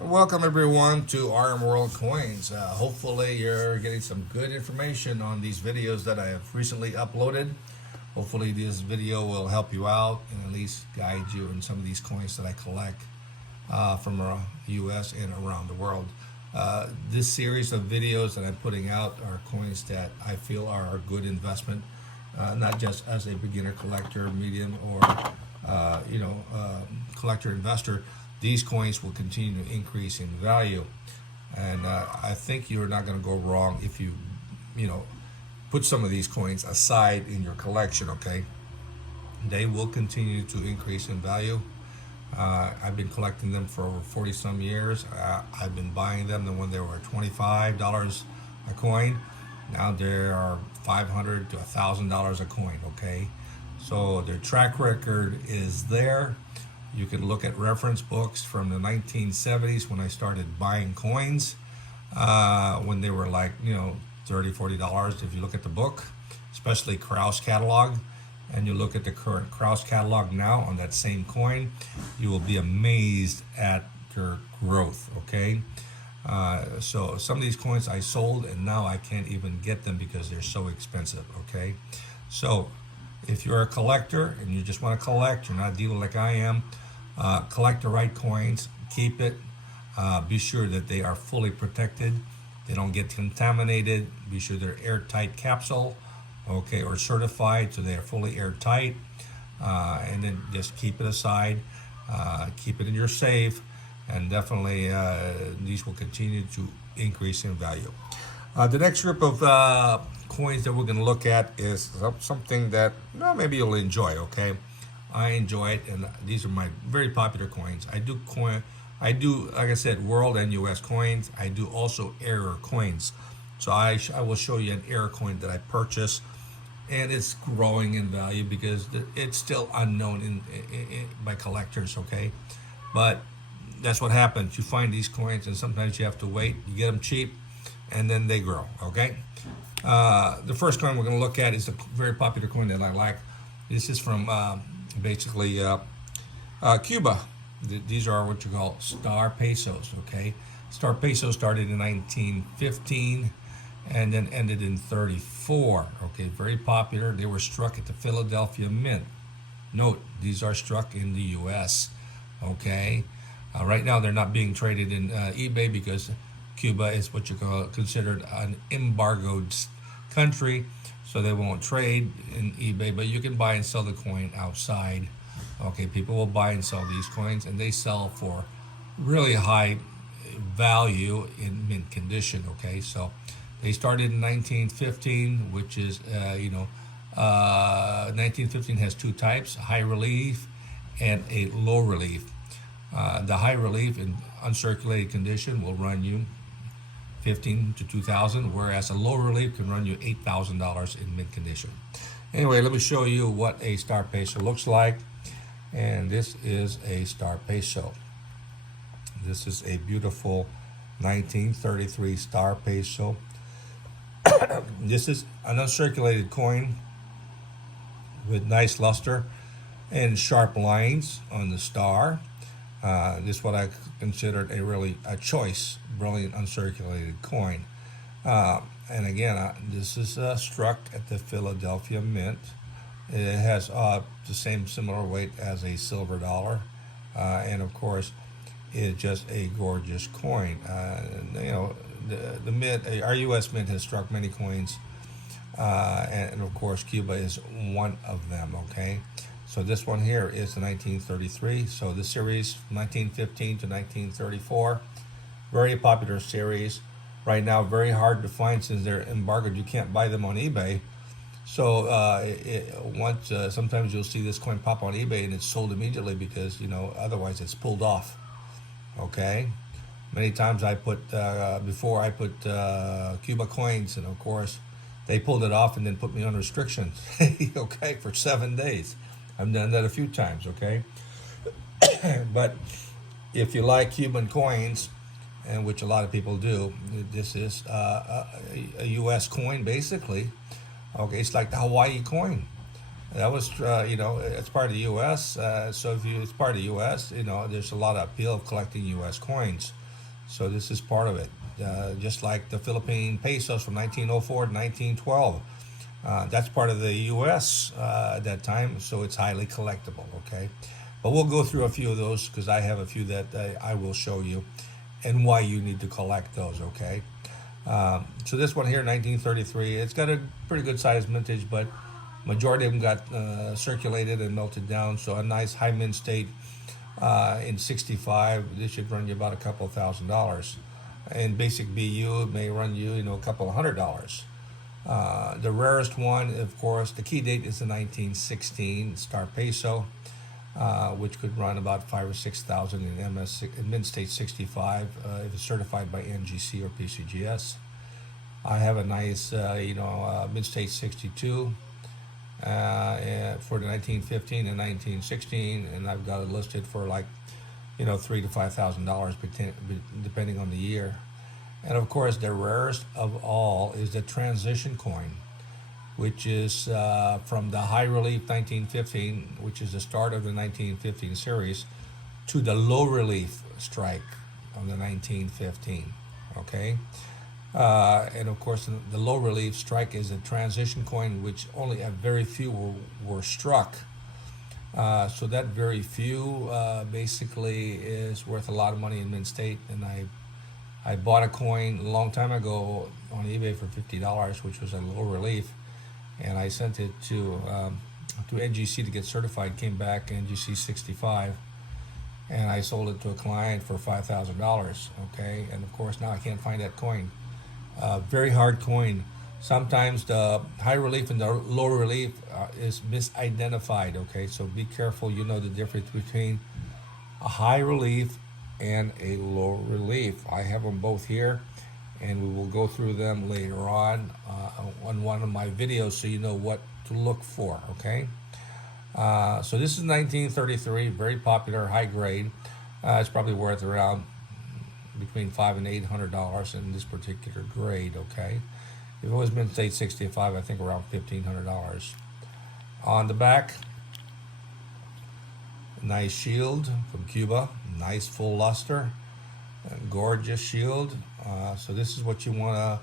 Welcome everyone to RMworldcoins. Hopefully you're getting some good information on these videos that I have recently uploaded. Hopefully this video will help you out and at least guide you in some of these coins that I collect from the US and around the world. This series of videos that I'm putting out are coins that I feel are a good investment, not just as a beginner collector, medium, or collector investor. These coins will continue to increase in value, and I think you're not going to go wrong if you put some of these coins aside in your collection. Okay, they will continue to increase in value. I've been collecting them for over 40 some years. I've been buying them when they were $25 a coin. Now they are $500 to $1,000 a coin. Okay, so their track record is there. You can look at reference books from the 1970s when I started buying coins, when they were like, $30, $40. If you look at the book, especially Kraus catalog, and you look at the current Kraus catalog now on that same coin, you will be amazed at their growth, okay? So some of these coins I sold and now I can't even get them because they're so expensive, okay? So if you're a collector and you just want to collect, you're not a dealer like I am, collect the right coins, keep it, be sure that they are fully protected, they don't get contaminated, be sure they're airtight capsule, okay, or certified so they are fully airtight, and then just keep it aside, keep it in your safe, and definitely these will continue to increase in value. The next group of coins that we're going to look at is something that maybe you'll enjoy. Okay, I enjoy it, and these are my very popular coins. I do like I said, world and US coins. I do also error coins. So I will show you an error coin that I purchased, and it's growing in value because it's still unknown by collectors. Okay, but that's what happens. You find these coins, and sometimes you have to wait. You get them cheap, and then they grow. Okay. The first coin we're going to look at is a very popular coin that I like. This is from basically Cuba. These are what you call star pesos. Okay, star pesos started in 1915 and then ended in 34. Okay, very popular. They were struck at the Philadelphia Mint. Note, these are struck in the U.S. Okay, right now they're not being traded in eBay because Cuba is what you call considered an embargoed country, so they won't trade in eBay, but you can buy and sell the coin outside. Okay, people will buy and sell these coins, and they sell for really high value in mint condition. Okay, so they started in 1915, which is 1915 has two types: high relief and a low relief. The high relief in uncirculated condition will run you $15 to $2,000, whereas a low relief can run you $8,000 in mint condition. Anyway, let me show you what a star peso looks like, and this is a star peso. This is a beautiful 1933 star peso. This is an uncirculated coin with nice luster and sharp lines on the star. This is what I considered a choice, brilliant uncirculated coin. And again, this is struck at the Philadelphia Mint. It has the same similar weight as a silver dollar, and of course, it's just a gorgeous coin. The Mint, our U.S. Mint has struck many coins, and of course, Cuba is one of them. Okay. So this one here is the 1933. So this series, 1915 to 1934, very popular series. Right now, very hard to find since they're embargoed. You can't buy them on eBay. So sometimes you'll see this coin pop on eBay and it's sold immediately because otherwise it's pulled off. Okay. Many times before I put Cuba coins, and of course they pulled it off and then put me on restrictions. Okay, for 7 days. I've done that a few times, okay? But if you like Cuban coins, and which a lot of people do, this is a U.S. coin, basically. Okay, it's like the Hawaii coin. That was, it's part of the U.S. So if it's part of the U.S., there's a lot of appeal of collecting U.S. coins. So this is part of it. Just like the Philippine pesos from 1904 to 1912. That's part of the U.S. At that time, so it's highly collectible, okay? But we'll go through a few of those because I have a few that I will show you and why you need to collect those, okay? So this one here, 1933, it's got a pretty good size mintage, but majority of them got circulated and melted down, so a nice high mint state in 65, this should run you about a couple $1,000. In basic BU, it may run you, a couple $100. The rarest one, of course, the key date is the 1916 Star Peso, which could run about 5,000 or 6,000 in mint state 65 if it's certified by NGC or PCGS. I have a nice, mint state 62 for the 1915 and 1916, and I've got it listed for like, $3,000 to $5,000 depending on the year. And of course, the rarest of all is the transition coin, which is from the high relief 1915, which is the start of the 1915 series, to the low relief strike of the 1915. Okay, and of course, the low relief strike is a transition coin, which only a very few were struck. So that very few basically is worth a lot of money in mint state, and I bought a coin a long time ago on eBay for $50, which was a low relief, and I sent it to NGC to get certified. Came back NGC 65, and I sold it to a client for $5,000. Okay, and of course now I can't find that coin. Very hard coin. Sometimes the high relief and the low relief is misidentified. Okay, so be careful. You know the difference between a high relief and a low relief. I have them both here, and we will go through them later on one of my videos, so you know what to look for. Okay, so this is 1933, very popular, high grade. It's probably worth around between $500 and $800 in this particular grade. Okay, if it was mint state 65, I think around $1,500. On the back, nice shield from Cuba, nice full luster, gorgeous shield. So this is what you want to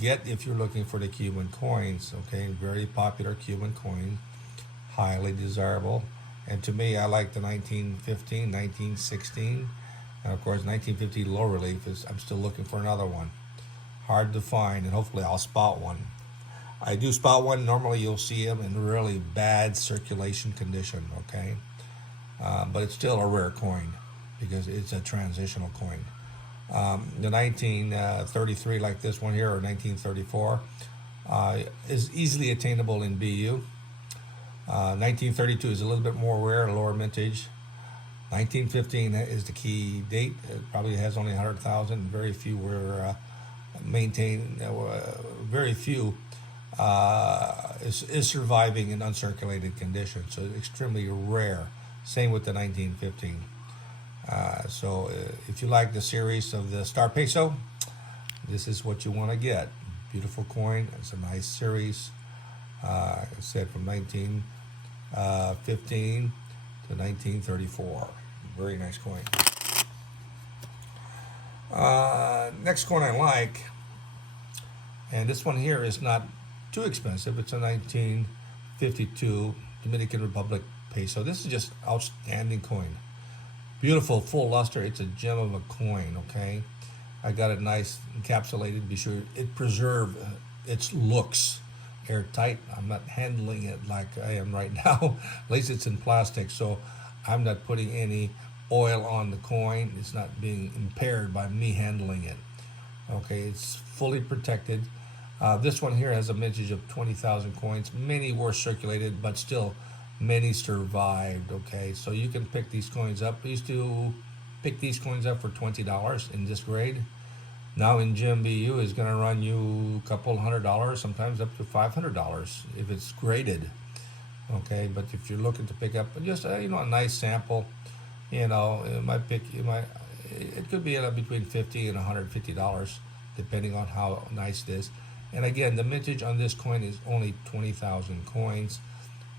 get if you're looking for the Cuban coins. Okay, very popular Cuban coin, highly desirable. And to me, I like the 1915, 1916, and of course 1950 low relief is. I'm still looking for another one. Hard to find, and hopefully I'll spot one. I do spot one. Normally you'll see them in really bad circulation condition, okay? But it's still a rare coin because it's a transitional coin. The 1933, like this one here, or 1934, is easily attainable in BU. 1932 is a little bit more rare, lower mintage. 1915 is the key date. It probably has only 100,000. Very few were maintained. Very few is surviving in uncirculated condition, so extremely rare. Same with the 1915. So if you like the series of the Star Peso, this is what you want to get. Beautiful coin. It's a nice series. I said from 1915 to 1934. Very nice coin. Next coin I like, and this one here is not too expensive. It's a 1952 Dominican Republic peso. This is just outstanding coin. Beautiful full luster. It's a gem of a coin. Okay, I got it nice encapsulated. Be sure it preserve its looks airtight. I'm not handling it like I am right now. At least it's in plastic, so I'm not putting any oil on the coin. It's not being impaired by me handling it. Okay, it's fully protected. This one here has a mintage of 20,000 coins. Many were circulated, but still many survived. Okay, so you can pick these coins up. I used to pick these coins up for $20 in this grade. Now in GMBU is going to run you a couple $100, sometimes up to $500 if it's graded. Okay, but if you're looking to pick up just a nice sample, it could be between $50 and $150 depending on how nice it is. And again, the mintage on this coin is only 20,000 coins,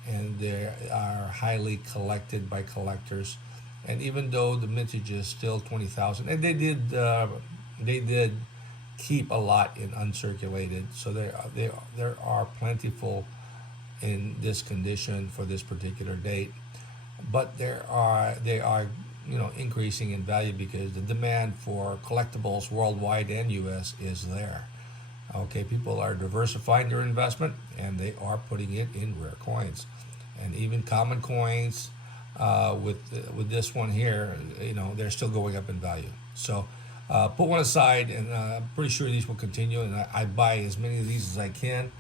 and they are highly collected by collectors. And even though the mintage is still 20,000, and they did keep a lot in uncirculated, so there are plentiful in this condition for this particular date, but they are increasing in value because the demand for collectibles worldwide and U.S. is there. Okay, people are diversifying their investment and they are putting it in rare coins, and even common coins. With this one here, they're still going up in value. So put one aside, and I'm pretty sure these will continue. And I buy as many of these as I can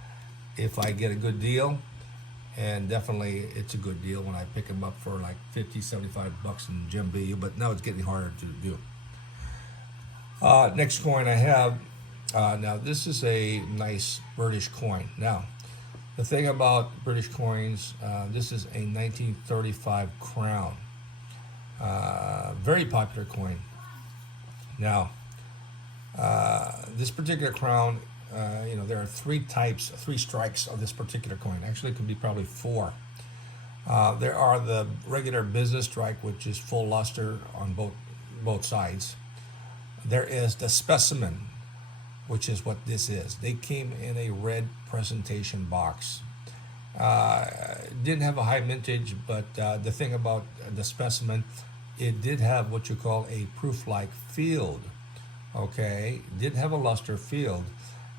if I get a good deal. And definitely, it's a good deal when I pick them up for like 50, 75 bucks in Gem value. But now it's getting harder to do. Next coin I have. Now this is a nice British coin. Now, the thing about British coins, this is a 1935 crown. Very popular coin. Now, this particular crown, there are three strikes of this particular coin. Actually, it could be probably four. There are the regular business strike, which is full luster on both sides. There is the specimen, which is what this is. They came in a red presentation box. Didn't have a high mintage, but the thing about the specimen, it did have what you call a proof-like field. Okay, did have a luster field,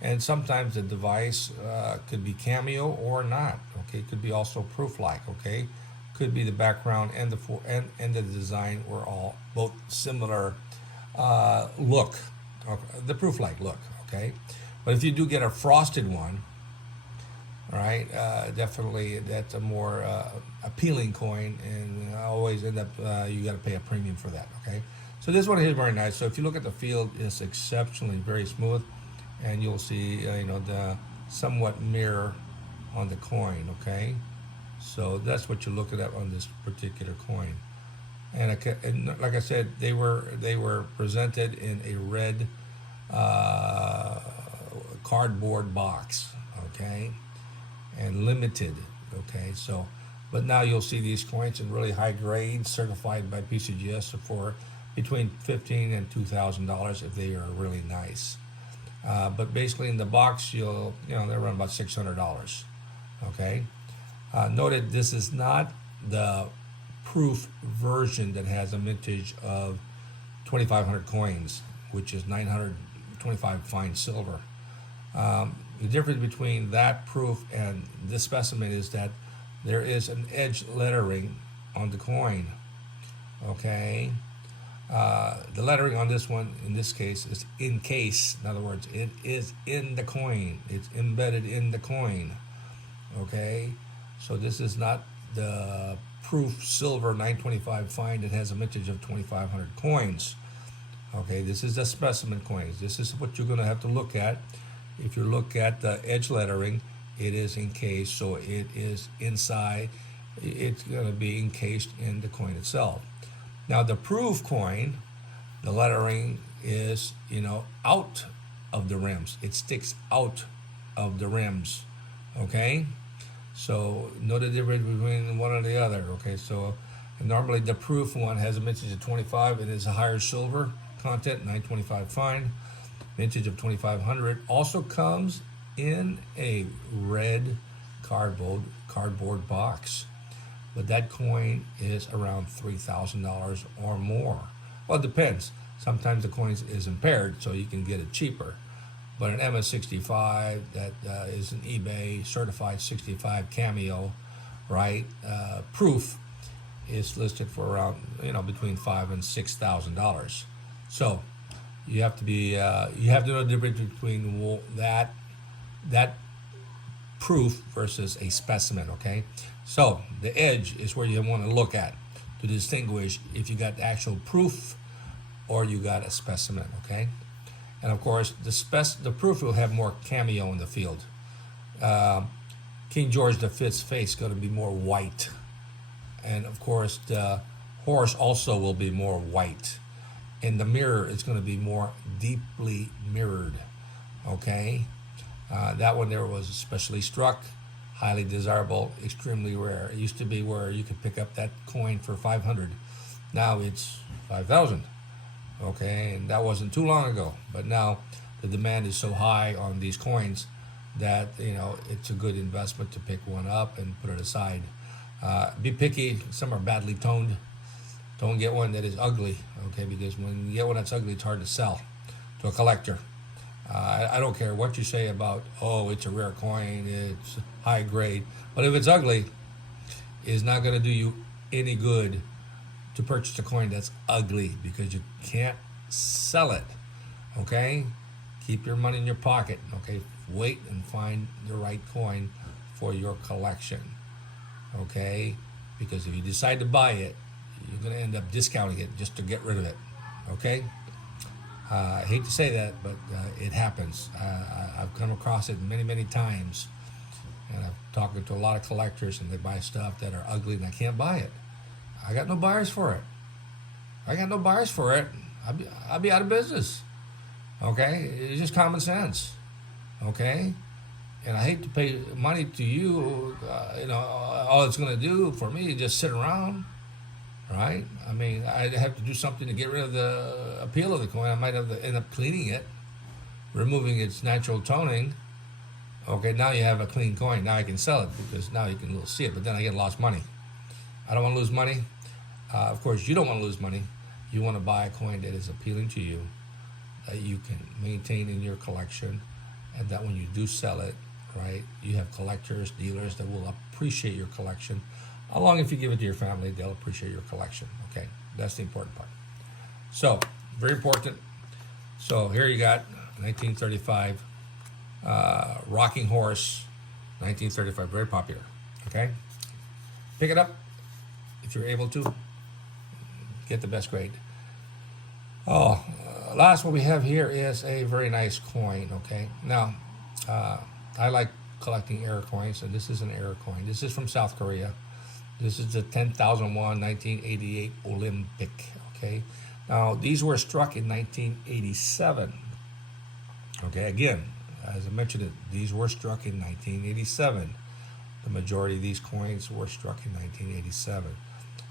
and sometimes the device could be cameo or not. Okay, could be also proof-like. Okay, could be the background and the design were all both similar look. Okay, the proof-like look. Okay, but if you do get a frosted one, all right, definitely that's a more appealing coin, and always end up you got to pay a premium for that. Okay, so this one here is very nice. So if you look at the field, it's exceptionally very smooth, and you'll see the somewhat mirror on the coin. Okay, so that's what you're looking at on this particular coin, and like I said, they were presented in a red cardboard box, okay, and limited, okay. So, but now you'll see these coins in really high grade, certified by PCGS for between $15 and $2,000 if they are really nice. But basically in the box, they're around about $600, okay. Noted this is not the proof version that has a mintage of 2,500 coins, which is 925 fine silver. The difference between that proof and this specimen is that there is an edge lettering on the coin. Okay, the lettering on this one, in this case, is encased. In other words, it is in the coin. It's embedded in the coin. Okay, so this is not the proof silver 925 fine that has a mintage of 2,500 coins. Okay, this is the specimen coins. This is what you're going to have to look at. If you look at the edge lettering, it is encased, so it is inside. It's going to be encased in the coin itself. Now, the proof coin, the lettering is, out of the rims. It sticks out of the rims. Okay, so know the difference between one and the other. Okay, so normally the proof one has a mintage of 25 and is a higher silver content, 925 fine, mintage of 2,500. Also comes in a red cardboard box, but that coin is around $3,000 or more. Well, it depends. Sometimes the coin is impaired, so you can get it cheaper. But an MS65 that is an eBay certified 65 cameo, right? Proof is listed for around between $5,000 and $6,000. So you have to be you have to know the difference between that proof versus a specimen. Okay, so the edge is where you want to look at to distinguish if you got the actual proof or you got a specimen. Okay, and of course the proof will have more cameo in the field. King George V's face is going to be more white, and of course the horse also will be more white. And the mirror is going to be more deeply mirrored. Okay, that one there was specially struck, highly desirable, extremely rare. It used to be where you could pick up that coin for 500, Now it's 5,000. Okay, and that wasn't too long ago. But now the demand is so high on these coins that it's a good investment to pick one up and put it aside. Be picky. Some are badly toned. Don't get one that is ugly. Okay, because when you get one that's ugly, it's hard to sell to a collector. I don't care what you say about, oh, it's a rare coin, it's high grade, but if it's ugly, it's not going to do you any good to purchase a coin that's ugly, because you can't sell it. Okay, keep your money in your pocket. Okay, wait and find the right coin for your collection. Okay, because if you decide to buy it, you're going to end up discounting it just to get rid of it. Okay. I hate to say that, but it happens. I've come across it many, many times, and I've talked to a lot of collectors, and they buy stuff that are ugly, and I can't buy it. I got no buyers for it. I'll be out of business. Okay, it's just common sense. Okay, and I hate to pay money to you. All it's going to do for me is just sit around. Right? I mean, I'd have to do something to get rid of the appeal of the coin. I might have to end up cleaning it, removing its natural toning. Okay, now you have a clean coin. Now I can sell it because now you can see it. But then I get lost money. I don't want to lose money. Of course, you don't want to lose money. You want to buy a coin that is appealing to you, that you can maintain in your collection, and that when you do sell it, right, you have collectors, dealers that will appreciate your collection. Along, if you give it to your family, they'll appreciate your collection. Okay, that's the important part. So, very important. So here you got 1935 Rocking Horse, 1935, very popular. Okay, pick it up if you're able to. Get the best grade. Oh, last one we have here is a very nice coin. Okay, now I like collecting error coins, and this is an error coin. This is from South Korea. This is the 10,000 won 1988 Olympic. Okay, now these were struck in 1987. Okay, again, as I mentioned, these were struck in 1987. The majority of these coins were struck in 1987.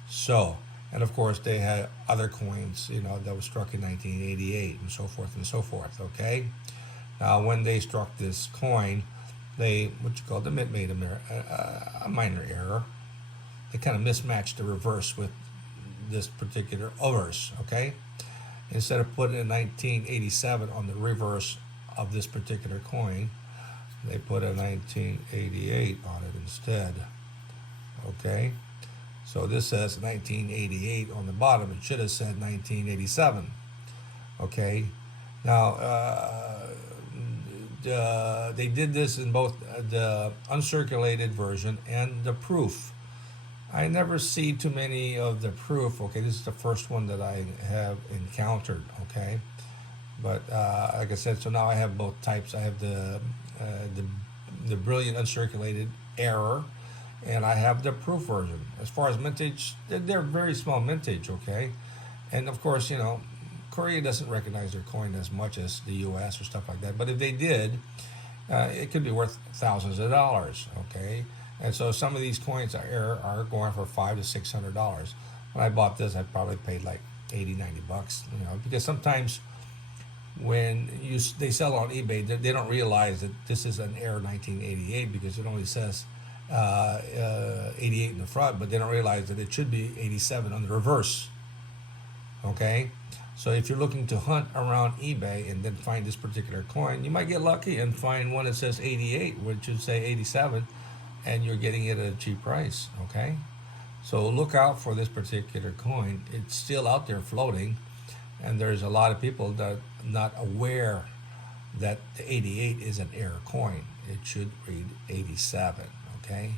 So, and of course, they had other coins, that were struck in 1988 and so forth and so forth. Okay, now when they struck this coin, they made a minor error. They kind of mismatched the reverse with this particular reverse, okay? Instead of putting a 1987 on the reverse of this particular coin, they put a 1988 on it instead, okay? So this says 1988 on the bottom. It should have said 1987, okay? Now, they did this in both the uncirculated version and the proof. I never see too many of the proof. Okay, this is the first one that I have encountered. Okay, but like I said, so now I have both types. I have the brilliant uncirculated error, and I have the proof version. As far as mintage, they're very small mintage. Okay, and of course, Korea doesn't recognize their coin as much as the U.S. or stuff like that. But if they did, it could be worth thousands of dollars. Okay. And so some of these coins are going for $500 to $600. When I bought this, I probably paid like $80, $90, because sometimes when they sell on eBay, they don't realize that this is an Air 1988 because it only says 88 in the front, but they don't realize that it should be 87 on the reverse. Okay, so if you're looking to hunt around eBay and then find this particular coin, you might get lucky and find one that says 88, which should say 87. And you're getting it at a cheap price, okay? So look out for this particular coin. It's still out there floating, and there's a lot of people that are not aware that the 88 is an error coin. It should read 87, okay?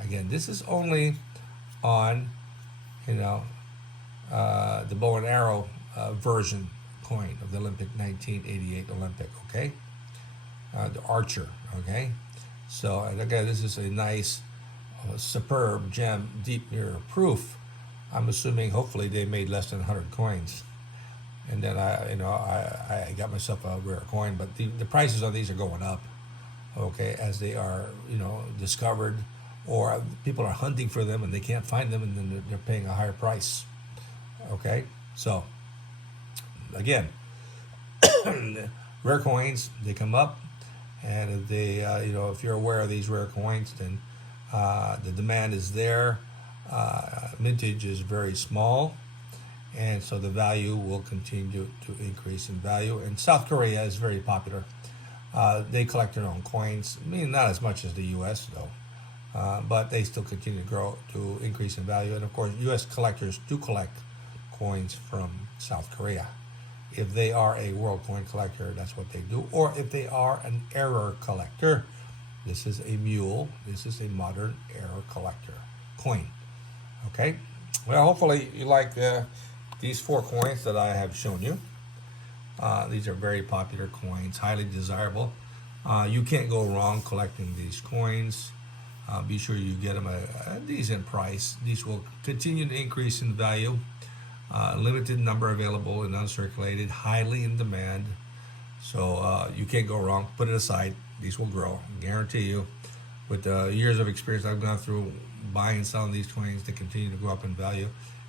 Again, this is only on, the bow and arrow version coin of the Olympic 1988 Olympic, okay? The Archer, okay? So, and again, this is a nice, superb gem, deep mirror proof. I'm assuming, hopefully, they made less than 100 coins, and then I got myself a rare coin. But the prices on these are going up, okay, as they are discovered, or people are hunting for them and they can't find them, and then they're paying a higher price. Okay, so again, rare coins, they come up, and if they, if you're aware of these rare coins, then the demand is there. Mintage is very small, and so the value will continue to increase in value. And South Korea is very popular. They collect their own coins. I mean, not as much as the U.S. though, but they still continue to grow, to increase in value. And of course, U.S. collectors do collect coins from South Korea. If they are a world coin collector, that's what they do. Or if they are an error collector, this is a mule. This is a modern error collector coin. Okay. Well, hopefully you like these 4 coins that I have shown you. These are very popular coins, highly desirable. You can't go wrong collecting these coins. Be sure you get them at a decent price. These will continue to increase in value. Limited number available and uncirculated, highly in demand. So you can't go wrong. Put it aside. These will grow. I guarantee you. With the years of experience I've gone through buying and selling these coins, they continue to go up in value,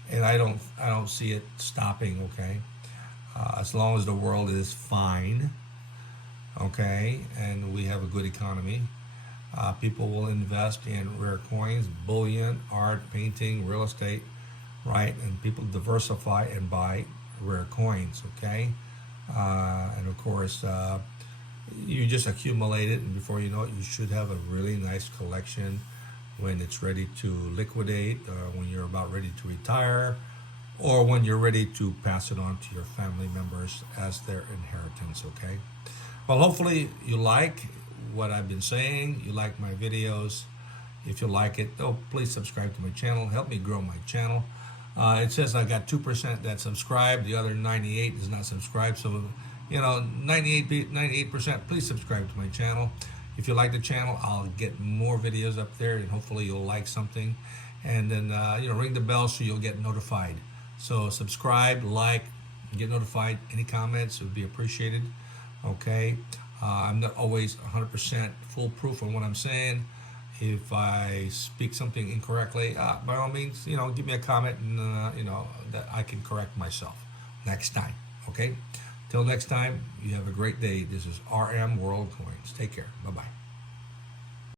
and I don't see it stopping. Okay, as long as the world is fine. Okay, and we have a good economy. People will invest in rare coins, bullion, art, painting, real estate, right? And people diversify and buy rare coins, okay? And of course, you just accumulate it, and before you know it, you should have a really nice collection when it's ready to liquidate, when you're about ready to retire, or when you're ready to pass it on to your family members as their inheritance, okay? Well, hopefully you like what I've been saying. You like my videos. If you like it, please subscribe to my channel. Help me grow my channel. It says I got 2% that subscribed. The other 98 is not subscribed. So, 98%, please subscribe to my channel. If you like the channel, I'll get more videos up there, and hopefully you'll like something. And then, ring the bell so you'll get notified. So subscribe, like, get notified. Any comments would be appreciated. Okay. I'm not always 100% foolproof on what I'm saying. If I speak something incorrectly, by all means, give me a comment, and that I can correct myself next time. Okay. Till next time, you have a great day. This is RM World Coins. Take care. Bye bye.